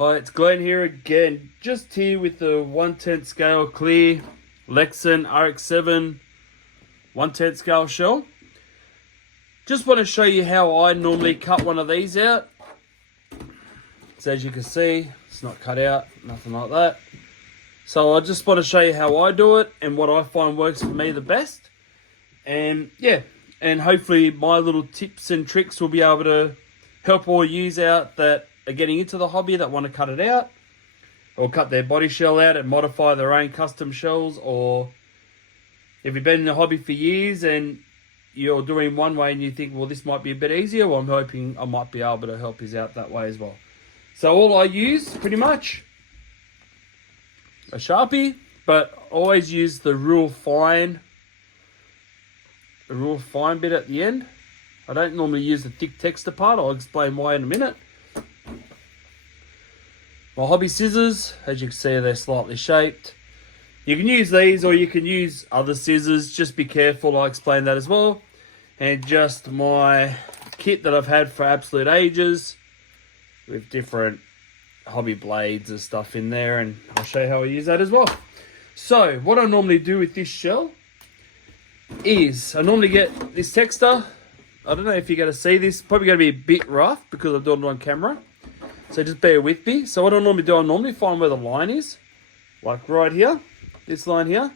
Hi, it's Glenn here again. Just here with the 1/10 scale clear Lexan RX7 1/10 scale shell. Just want to show you how I normally cut one of these out. So as you can see, it's not cut out, nothing like that. So I just want to show you how I do it and what I find works for me the best. And yeah, and hopefully my little tips and tricks will be able to help all yous out that are getting into the hobby that want to cut it out or cut their body shell out and modify their own custom shells. Or if you've been in the hobby for years and you're doing one way and you think, well, this might be a bit easier, well, I'm hoping I might be able to help you out that way as well. So all I use, pretty much, a Sharpie, but always use the real fine bit at the end. I don't normally use the thick texture part. I'll explain why in a minute. My hobby scissors, as you can see, they're slightly shaped. You can use these or you can use other scissors. Just be careful, I'll explain that as well. And just my kit that I've had for absolute ages with different hobby blades and stuff in there, and I'll show you how I use that as well. So what I normally do with this shell is I normally get this texture. I don't know if you're going to see this, probably going to be a bit rough because I'm doing it on camera, so just bear with me. So what I normally do, I normally find where the line is, like right here, this line here,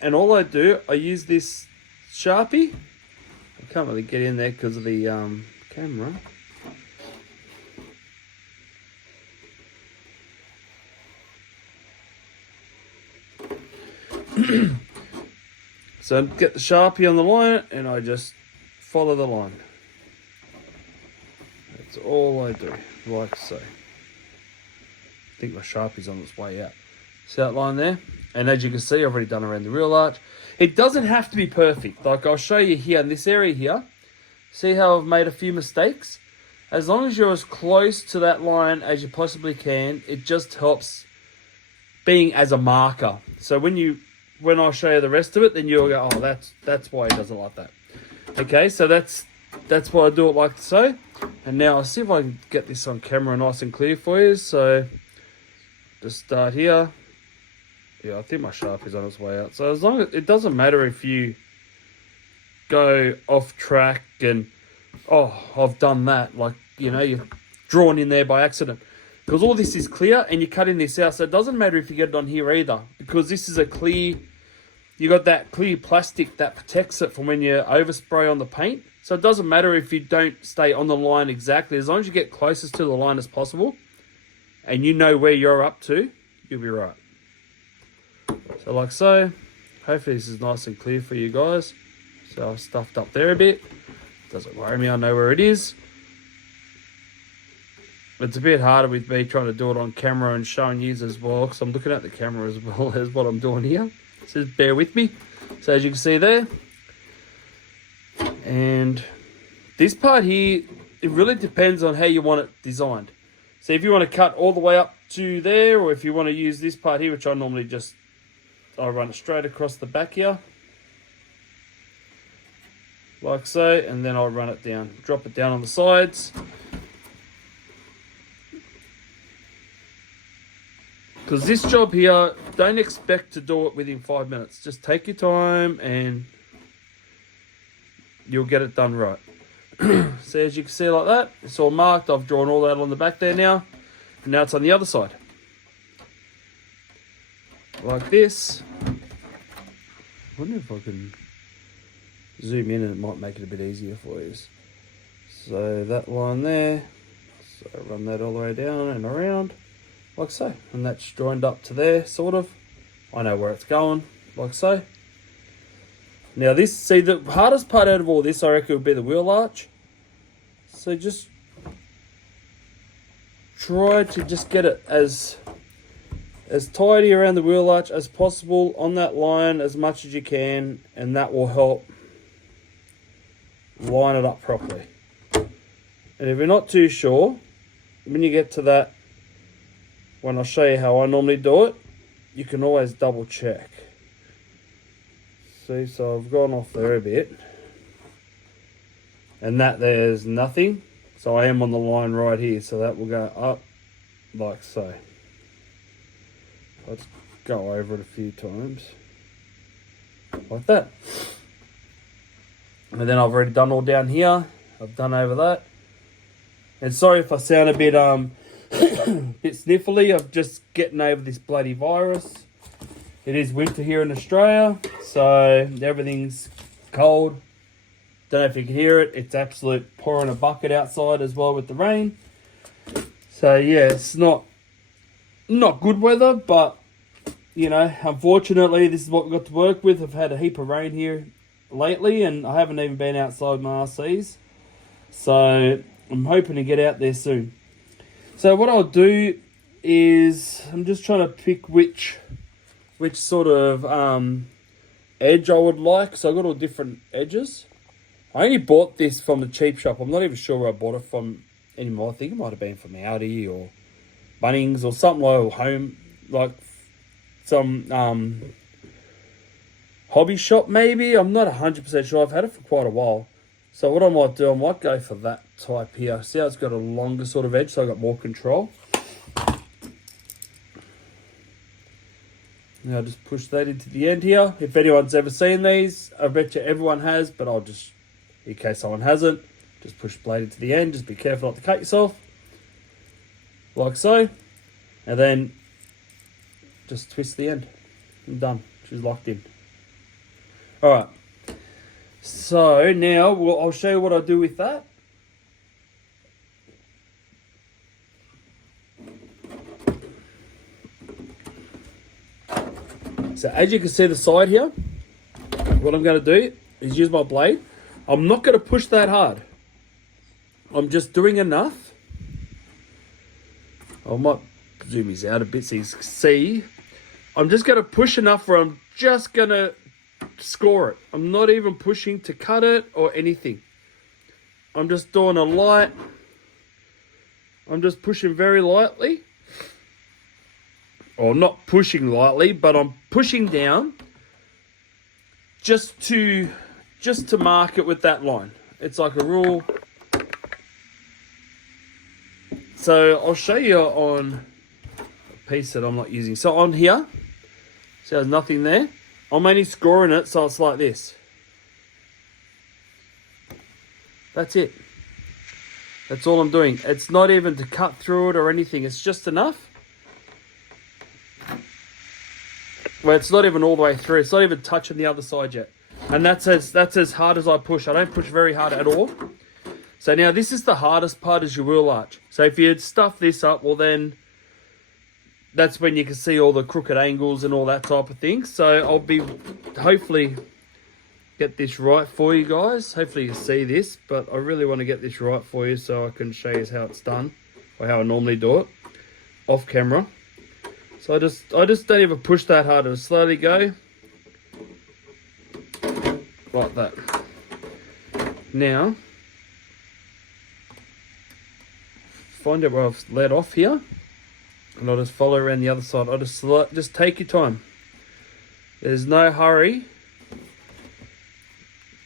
and all I do, I use this Sharpie. I can't really get in there because of the camera. So get the Sharpie on the line and I just follow the line. That's all I do, like so. I think my Sharpie's on its way out. See that line there? And as you can see, I've already done around the real arch. It doesn't have to be perfect. Like I'll show you here in this area here. See how I've made a few mistakes? As long as you're as close to that line as you possibly can, it just helps being as a marker. So when I show you the rest of it, then you'll go, oh, that's why he does it like that. Okay, so that's why I do it like so. And now I'll see if I can get this on camera nice and clear for you. So just start here. Yeah, I think my Sharpie's on its way out. So as long as it doesn't matter if you go off track and, oh, I've done that. Like, you know, you're drawn in there by accident. Because all this is clear and you're cutting this out. So it doesn't matter if you get it on here either. Because this is a clear, you got that clear plastic that protects it from when you overspray on the paint. So it doesn't matter if you don't stay on the line exactly. As long as you get closest to the line as possible and you know where you're up to, you'll be right. So like so, hopefully this is nice and clear for you guys. So I've stuffed up there a bit. Doesn't worry me, I know where it is. It's a bit harder with me trying to do it on camera and showing you as well, because I'm looking at the camera as well as what I'm doing here. So just bear with me. So as you can see there, and this part here, it really depends on how you want it designed. So if you want to cut all the way up to there, or if you want to use this part here, which I normally just, I run it straight across the back here, like so, and then I'll run it down, drop it down on the sides. Because this job here, don't expect to do it within 5 minutes. Just take your time and you'll get it done right. So as you can see like that, it's all marked. I've drawn all that on the back there now. And now it's on the other side. Like this. I wonder if I can zoom in and it might make it a bit easier for you. So that line there. So run that all the way down and around. Like so, and that's joined up to there, sort of. I know where it's going, like so. Now this, see, the hardest part out of all this, I reckon, would be the wheel arch. So just try to just get it as tidy around the wheel arch as possible on that line as much as you can, and that will help line it up properly. And if you're not too sure, when you get to that, when I show you how I normally do it, you can always double check. See, so I've gone off there a bit. And that there's nothing. So I am on the line right here. So that will go up like so. Let's go over it a few times. Like that. And then I've already done all down here. I've done over that. And sorry if I sound a bit bit sniffly. I'm just getting over this bloody virus. It is winter here in Australia, so everything's cold. Don't know if you can hear it. It's absolute pouring a bucket outside as well with the rain. So yeah, it's not good weather, but you know, unfortunately, this is what we've got to work with. I've had a heap of rain here lately, and I haven't even been outside my RCs. So I'm hoping to get out there soon. So what I'll do is I'm just trying to pick which sort of edge I would like. So I've got all different edges. I only bought this from the cheap shop. I'm not even sure where I bought it from anymore. I think it might have been from Aldi or Bunnings or something like home, like some hobby shop maybe. I'm not 100% sure. I've had it for quite a while. So what I might do, I might go for that type here. See how it's got a longer sort of edge, so I've got more control. Now just push that into the end here. If anyone's ever seen these, I bet you everyone has, but I'll just, in case someone hasn't, just push the blade into the end. Just be careful not to cut yourself. Like so. And then just twist the end. I'm done. She's locked in. Alright. So now I'll show you what I do with that. So as you can see the side here, what I'm going to do is use my blade. I'm not going to push that hard. I'm just doing enough. I might zoom these out a bit so you can see. I'm just going to push enough where I'm just going to score it. I'm not even pushing to cut it or anything. I'm just doing a light. I'm just pushing very lightly. Or not pushing lightly, but I'm pushing down just to mark it with that line. It's like a rule. So I'll show you on a piece that I'm not using. So on here, see there's nothing there. I'm only scoring it, so it's like this. That's it. That's all I'm doing. It's not even to cut through it or anything. It's just enough. Well, it's not even all the way through. It's not even touching the other side yet. And that's as hard as I push. I don't push very hard at all. So now this is the hardest part, is your wheel arch. So if you stuff this up, well then that's when you can see all the crooked angles and all that type of thing. So I'll be hopefully get this right for you guys. Hopefully you see this, but I really want to get this right for you so I can show you how it's done, or how I normally do it off camera. So I just don't even push that hard. I'll slowly go like that. Now find out where I've let off here, and I'll just follow around the other side. I'll just take your time. There's no hurry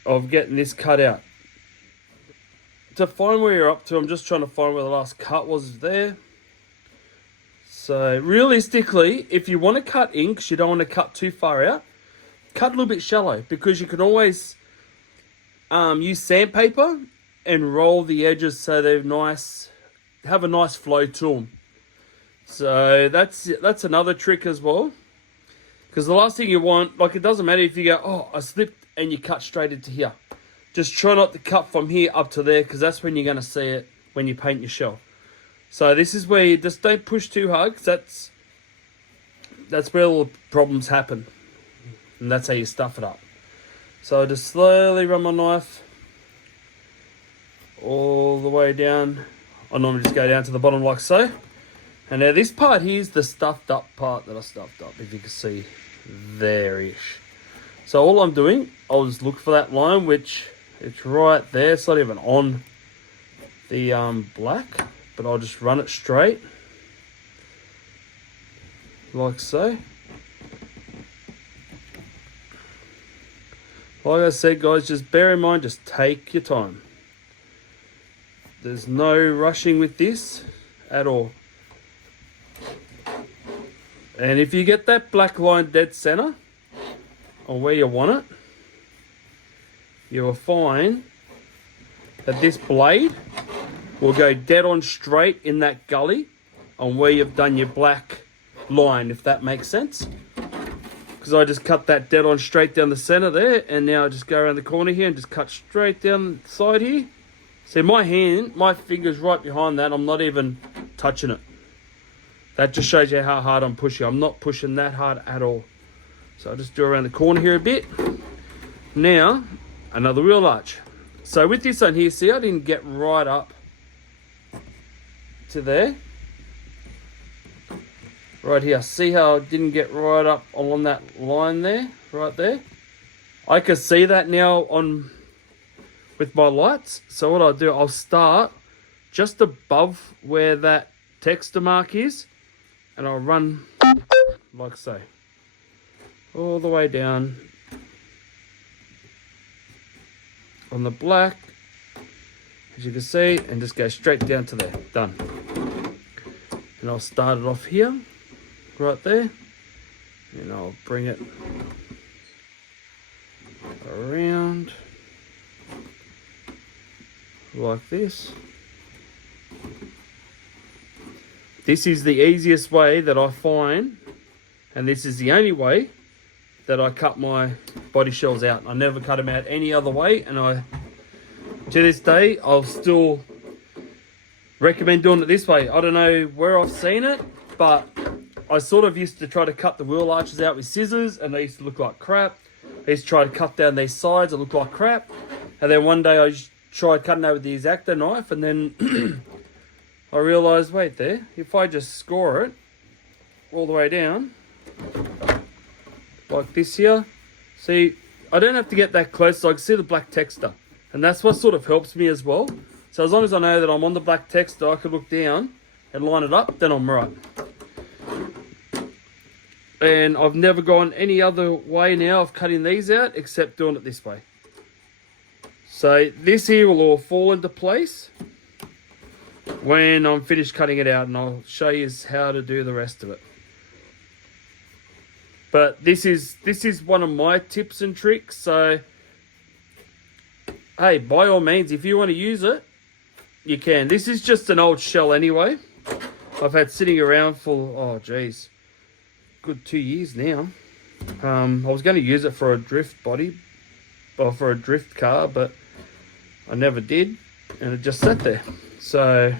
of getting this cut out. To find where you're up to, I'm just trying to find where the last cut was there. So realistically, if you want to cut in, because you don't want to cut too far out, cut a little bit shallow, because you can always use sandpaper and roll the edges so they're nice, have a nice flow to them. So that's another trick as well. Because the last thing you want, like, it doesn't matter if you go, oh, I slipped, and you cut straight into here. Just try not to cut from here up to there, because that's when you're going to see it when you paint your shell. So this is where you just don't push too hard, because that's where all the problems happen. And that's how you stuff it up. So I just slowly run my knife all the way down. I normally just go down to the bottom like so. And now this part here is the stuffed up part that I stuffed up, if you can see there-ish. So all I'm doing, I'll just look for that line, which it's right there. It's not even on the black, but I'll just run it straight like so. Like I said, guys, just bear in mind, just take your time. There's no rushing with this at all. And if you get that black line dead center, or where you want it, you will find that this blade will go dead on straight in that gully on where you've done your black line, if that makes sense. Because I just cut that dead on straight down the center there, and now I just go around the corner here and just cut straight down the side here. See, my finger's right behind that. I'm not even touching it. That just shows you how hard I'm pushing. I'm not pushing that hard at all. So I'll just do around the corner here a bit. Now, another wheel arch. So with this one here, see, I didn't get right up to there. Right here, see how I didn't get right up along that line there, right there? I can see that now on with my lights. So what I'll do, I'll start just above where that texture mark is, and I'll run like so, all the way down on the black, as you can see, and just go straight down to there. Done. And I'll start it off here, right there, and I'll bring it around like this. This is the easiest way that I find, and this is the only way that I cut my body shells out. I never cut them out any other way, and to this day, I'll still recommend doing it this way. I don't know where I've seen it, but I sort of used to try to cut the wheel arches out with scissors, and they used to look like crap. I used to try to cut down these sides, it looked like crap. And then one day I tried cutting out with the X-Acto knife, and then I realised, wait there, if I just score it all the way down, like this here, see, I don't have to get that close so I can see the black texture. And that's what sort of helps me as well. So as long as I know that I'm on the black texture, I can look down and line it up, then I'm right. And I've never gone any other way now of cutting these out except doing it this way. So this here will all fall into place when I'm finished cutting it out, and I'll show you how to do the rest of it. But this is one of my tips and tricks. So, hey, by all means, if you want to use it, you can. This is just an old shell anyway. I've had sitting around for, oh geez, good 2 years now. I was going to use it for a drift body, or for a drift car, but I never did, and it just sat there. So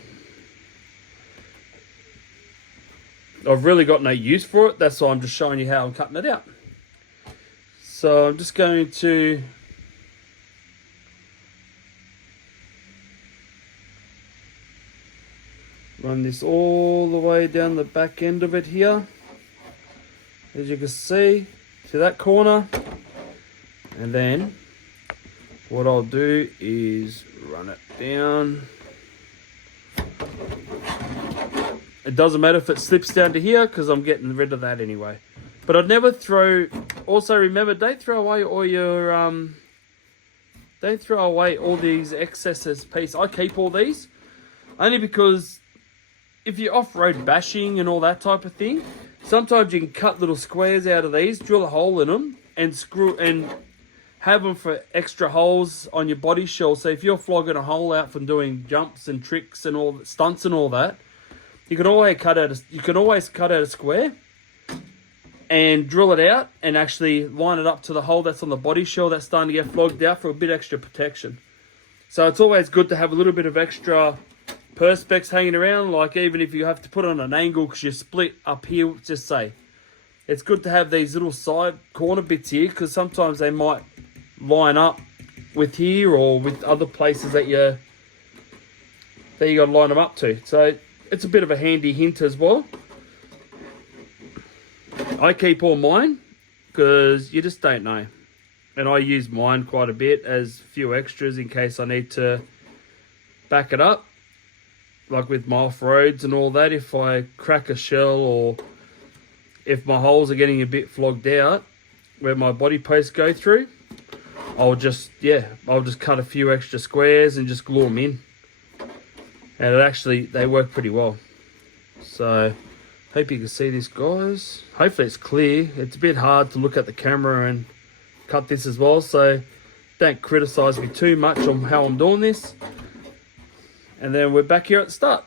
I've really got no use for it. That's why I'm just showing you how I'm cutting it out. So I'm just going to run this all the way down the back end of it here, as you can see, to that corner. And then what I'll do is run it down. It doesn't matter if it slips down to here because I'm getting rid of that anyway. But I'd never throw. Also remember, don't throw away all your don't throw away all these excesses piece. I keep all these only because if you're off-road bashing and all that type of thing, sometimes you can cut little squares out of these, drill a hole in them, and screw and have them for extra holes on your body shell. So if you're flogging a hole out from doing jumps and tricks and all stunts and all that, you can always cut out a square and drill it out and actually line it up to the hole that's on the body shell that's starting to get flogged out for a bit extra protection. So it's always good to have a little bit of extra perspex hanging around, like even if you have to put it on an angle because you split up here, just say. It's good to have these little side corner bits here because sometimes they might line up with here or with other places that you got to line them up to. So it's a bit of a handy hint as well. I keep all mine because you just don't know. And I use mine quite a bit as a few extras in case I need to back it up. Like with my off-roads and all that, if I crack a shell or if my holes are getting a bit flogged out where my body posts go through, I'll just cut a few extra squares and just glue them in. And they work pretty well. So Hope you can see this, guys. Hopefully it's clear. It's a bit hard to look at the camera and cut this as well, so don't criticize me too much on how I'm doing this. And then we're back here at the start.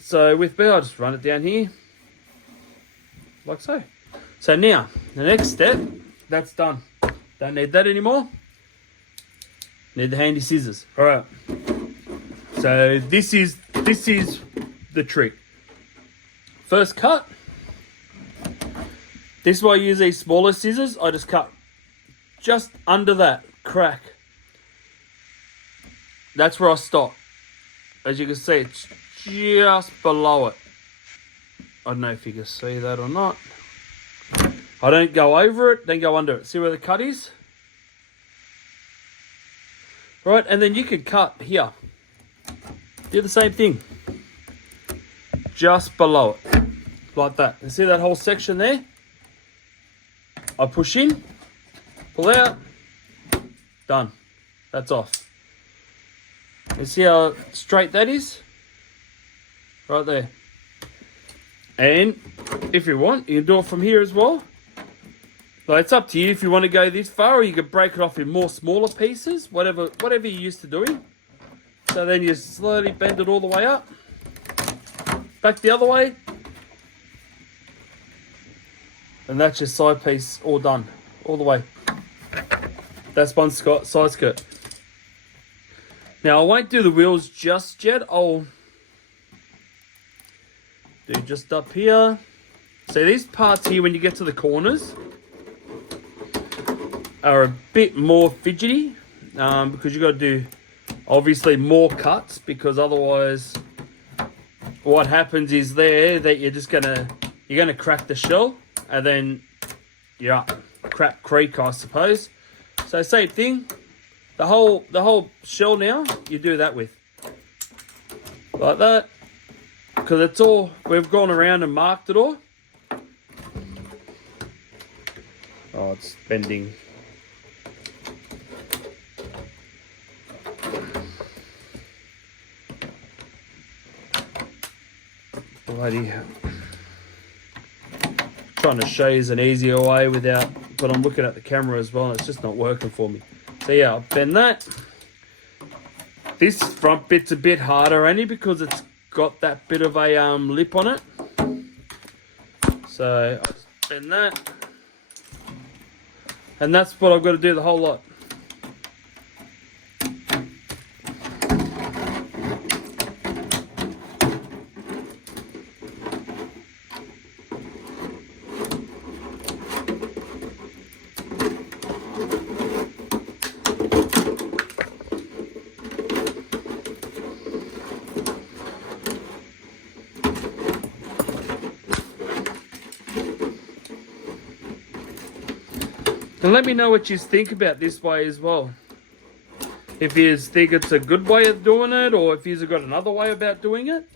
So with B, I'll just run it down here, like so. So now, the next step, that's done. Don't need that anymore. Need the handy scissors. All right. So this is the trick. First cut. This is why I use these smaller scissors. I just cut just under that crack. That's where I stop. As you can see, it's just below it. I don't know if you can see that or not. I don't go over it, then go under it. See where the cut is? Right, and then you could cut here. Do the same thing. Just below it. Like that. You see that whole section there? I push in, pull out, done. That's off. You see how straight that is? Right there. And if you want, you can do it from here as well. But it's up to you if you want to go this far, or you can break it off in more smaller pieces, whatever you're used to doing. So then you slowly bend it all the way up. Back the other way. And that's your side piece all done. All the way. That's one side skirt. Now I won't do the wheels just yet. I'll do just up here. So these parts here, when you get to the corners, are a bit more fidgety. Because you've got to do obviously more cuts, because otherwise what happens is there that you're gonna crack the shell, and then you're up crap creek, I suppose. So same thing, the whole shell now you do that with, like that, because it's all, we've gone around and marked it all. Oh, it's bending. Bloody hell. Trying to show you an easier way without, but I'm looking at the camera as well and it's just not working for me. So yeah, I'll bend that. This front bit's a bit harder only because it's got that bit of a lip on it. So I'll just bend that. And that's what I've got to do the whole lot. And let me know what you think about this way as well. If you think it's a good way of doing it, or if you've got another way about doing it.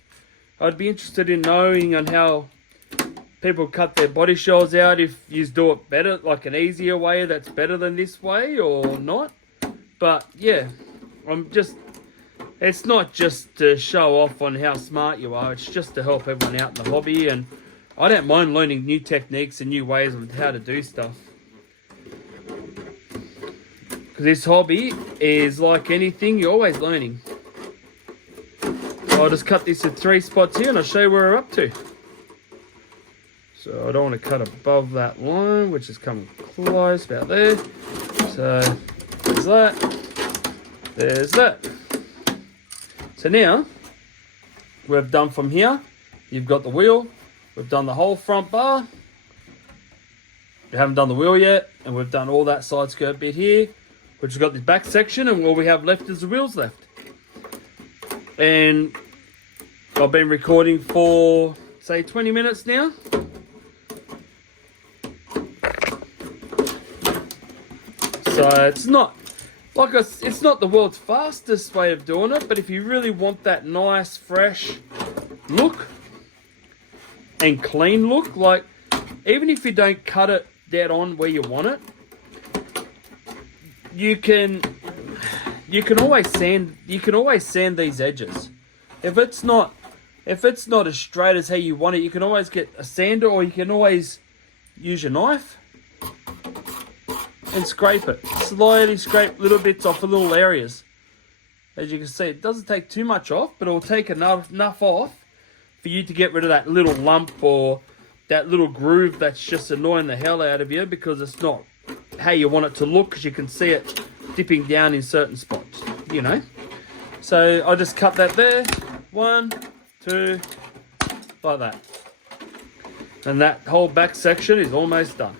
I'd be interested in knowing on how people cut their body shells out, if you do it better, like an easier way that's better than this way or not. But yeah, it's not just to show off on how smart you are, it's just to help everyone out in the hobby. And I don't mind learning new techniques and new ways of how to do stuff. This hobby is like anything, you're always learning. So I'll just cut this in 3 spots here and I'll show you where we're up to. So I don't want to cut above that line, which is coming close about there. So there's that. There's that. So now we've done from here, you've got the wheel, we've done the whole front bar. We haven't done the wheel yet, and we've done all that side skirt bit here, which has got this back section, and all we have left is the wheels left. And I've been recording for, say, 20 minutes now. So it's not it's not the world's fastest way of doing it, but if you really want that nice, fresh look and clean look, like even if you don't cut it dead on where you want it, you can always sand these edges. If it's not if it's not as straight as how you want it, you can always get a sander, or you can always use your knife and scrape it. Slowly scrape little bits off the little areas. As you can see, it doesn't take too much off, but it will take enough off for you to get rid of that little lump or that little groove that's just annoying the hell out of you, because it's not how you want it to look, because you can see it dipping down in certain spots, you know. So I just cut that there, 1, 2, like that. And that whole back section is almost done.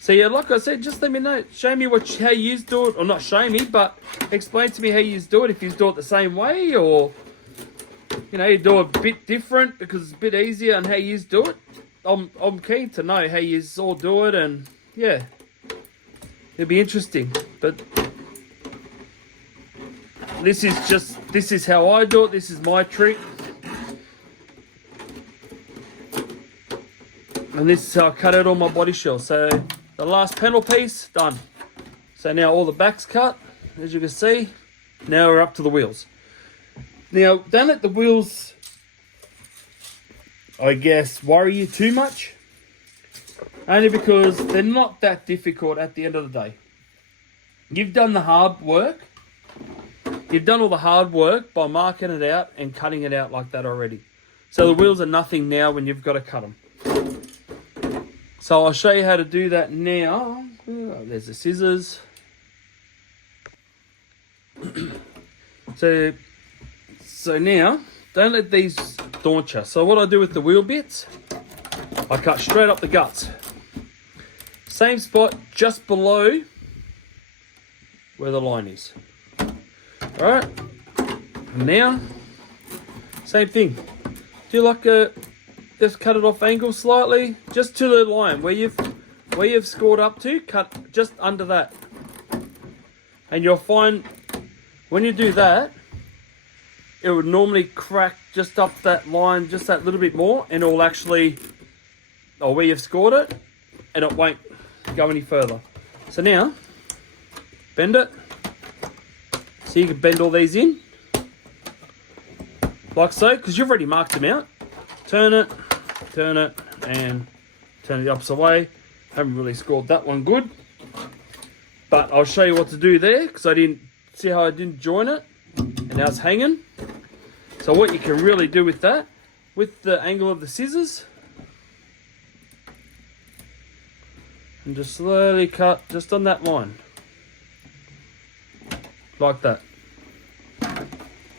So yeah, like I said, just let me know. Show me how you do it, or not show me, but explain to me how you do it. If you do it the same way, or you know, you do it a bit different because it's a bit easier, and how you do it. I'm keen to know how you all do it, and yeah, it'll be interesting. But this is how I do it. This is my trick. And this is how I cut out all my body shell. So the last panel piece, done. So now all the back's cut, as you can see. Now we're up to the wheels. Now, don't let the wheels, I guess, worry you too much. Only because they're not that difficult at the end of the day. You've done the hard work. You've done all the hard work by marking it out and cutting it out like that already. So the wheels are nothing now when you've got to cut them. So I'll show you how to do that now. There's the scissors. So now, don't let these daunt you. So what I do with the wheel bits, I cut straight up the guts. Same spot, just below where the line is. Alright, now, same thing. Do like just cut it off angle slightly, just to the line where you've scored up to, cut just under that. And you'll find when you do that, it would normally crack just up that line, just that little bit more, and it will actually, or where you've scored it, and it won't go any further. So now, bend it. So you can bend all these in, like so, because you've already marked them out. Turn it, and turn it the opposite way. Haven't really scored that one good, but I'll show you what to do there, because I didn't see how I didn't join it, and now it's hanging. So what you can really do with that, with the angle of the scissors, and just slowly cut just on that line, like that.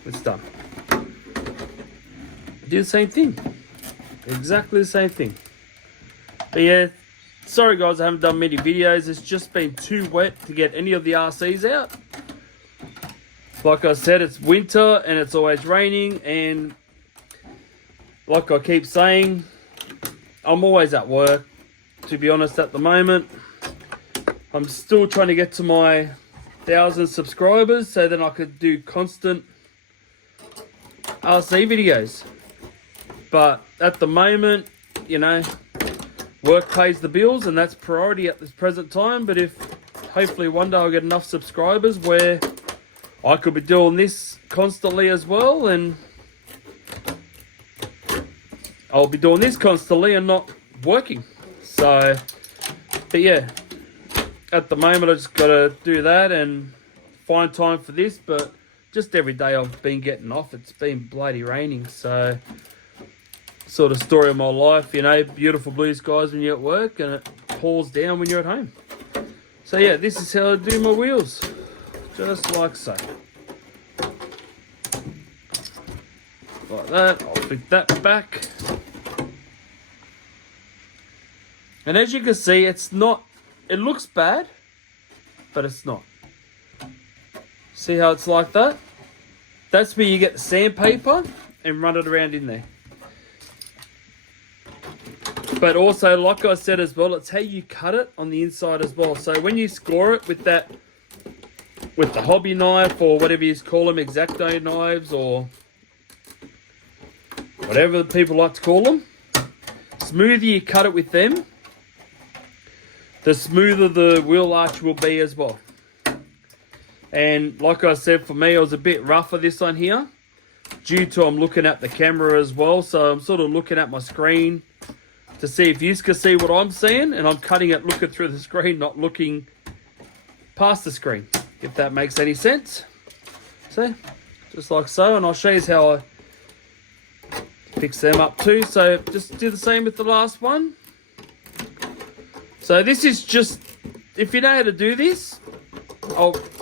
It's done. Do the same thing, exactly the same thing. But yeah, sorry guys, I haven't done many videos. It's just been too wet to get any of the RCs out. Like I said, it's winter and it's always raining, and like I keep saying, I'm always at work, to be honest. At the moment, I'm still trying to get to my 1,000 subscribers, so then I could do constant RC videos. But at the moment, you know, work pays the bills, and that's priority at this present time. But if hopefully one day I'll get enough subscribers where I could be doing this constantly as well, and I'll be doing this constantly and not working. So, but yeah, at the moment I just got to do that and find time for this. But just every day I've been getting off. It's been bloody raining, so sort of story of my life, you know, beautiful blue skies when you're at work, and it pours down when you're at home. So yeah, this is how I do my wheels. Just like so. Like that. I'll flick that back. And as you can see, it's not, it looks bad, but it's not. See how it's like that? That's where you get the sandpaper and run it around in there. But also, like I said as well, it's how you cut it on the inside as well. So when you score it with that, with the hobby knife, or whatever you call them, X-Acto knives, or whatever people like to call them, smoother you cut it with them, the smoother the wheel arch will be as well. And like I said, for me, it was a bit rougher this one here. due to I'm looking at the camera as well, so I'm sort of looking at my screen to see if you can see what I'm seeing, and I'm cutting it looking through the screen, not looking past the screen, if that makes any sense. So, just like so, and I'll show you how I fix them up too. So just do the same with the last one. So this is just, if you know how to do this,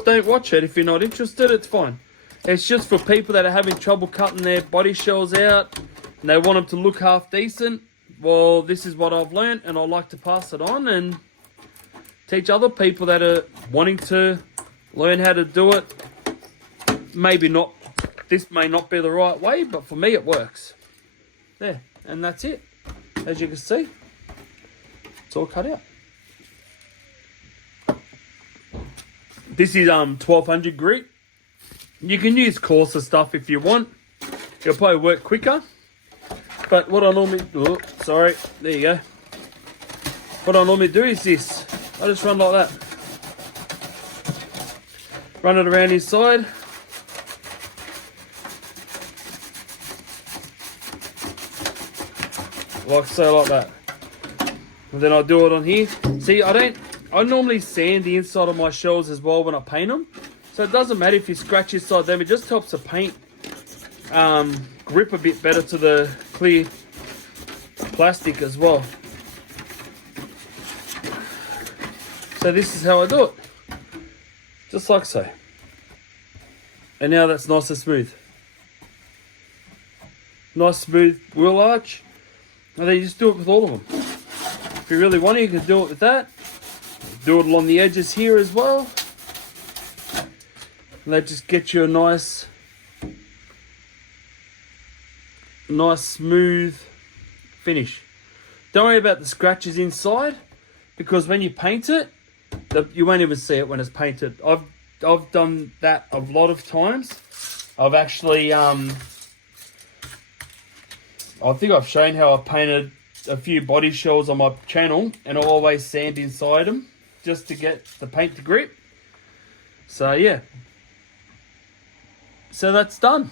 don't watch it if you're not interested, it's fine. It's just for people that are having trouble cutting their body shells out and they want them to look half decent. Well, this is what I've learned, and I like to pass it on and teach other people that are wanting to learn how to do it. Maybe not, this may not be the right way, but for me it works. There, and that's it. As you can see, it's all cut out. This is 1200 grit. You can use coarser stuff if you want. It'll probably work quicker. But what I normally do, sorry, there you go. What I normally do is this. I just run like that. Run it around inside. Like so, like that. And then I do it on here. See, I normally sand the inside of my shells as well when I paint them. So it doesn't matter if you scratch inside them, it just helps the paint grip a bit better to the clear plastic as well. So this is how I do it. Just like so. And now that's nice and smooth. Nice smooth wheel arch. And then you just do it with all of them. If you really want to, you can do it with that. Do it along the edges here as well. And that just gets you a nice smooth finish. Don't worry about the scratches inside, because when you paint it, you won't even see it when it's painted. I've done that a lot of times. I've actually I think I've shown how I painted a few body shells on my channel, and I always sand inside them just to get the paint to grip. So yeah, so that's done.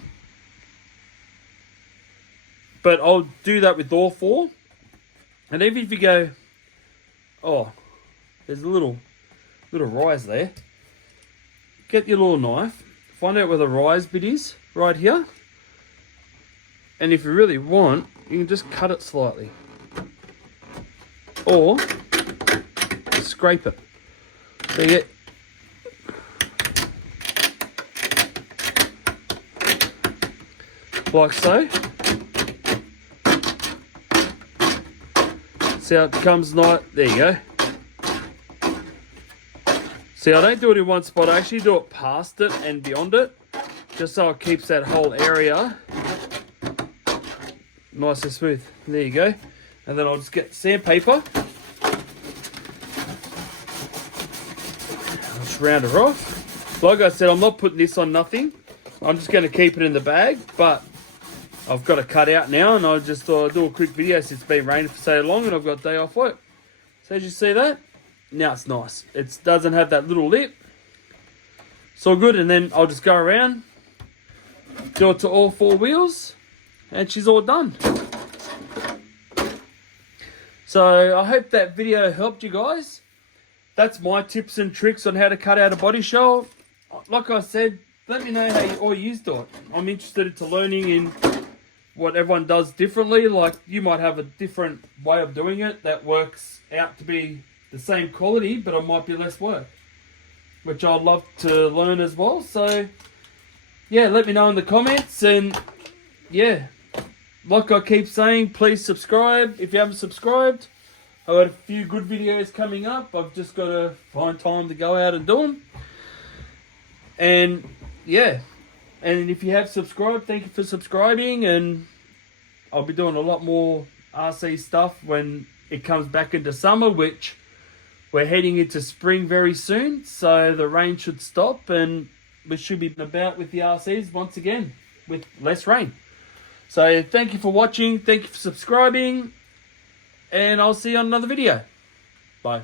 But I'll do that with all four. And even if you go, oh, there's a little rise there. Get your little knife, find out where the rise bit is, right here. And if you really want, you can just cut it slightly. Or scrape it. So you get like so. See how it comes nice? There you go. See, I don't do it in one spot. I actually do it past it and beyond it, just so it keeps that whole area nice and smooth. There you go. And then I'll just get sandpaper. I'll just round it off. Like I said, I'm not putting this on nothing. I'm just going to keep it in the bag, but I've got to cut out now, and I just thought I'd do a quick video since it's been raining for so long and I've got a day off work. So as you see that, now it's nice. It doesn't have that little lip. It's all good, and then I'll just go around, do it to all four wheels, and she's all done. So I hope that video helped you guys. That's my tips and tricks on how to cut out a body shell. Like I said, let me know how you all used it. I'm interested into learning in what everyone does differently. Like, you might have a different way of doing it that works out to be the same quality, but it might be less work, which I'd love to learn as well. So yeah, let me know in the comments. And yeah, like I keep saying, please subscribe if you haven't subscribed. I've got a few good videos coming up. I've just got to find time to go out and do them. And yeah, and if you have subscribed, thank you for subscribing. And I'll be doing a lot more RC stuff when it comes back into summer, which we're heading into spring very soon. So the rain should stop and we should be about with the RCs once again with less rain. So thank you for watching. Thank you for subscribing. And I'll see you on another video. Bye.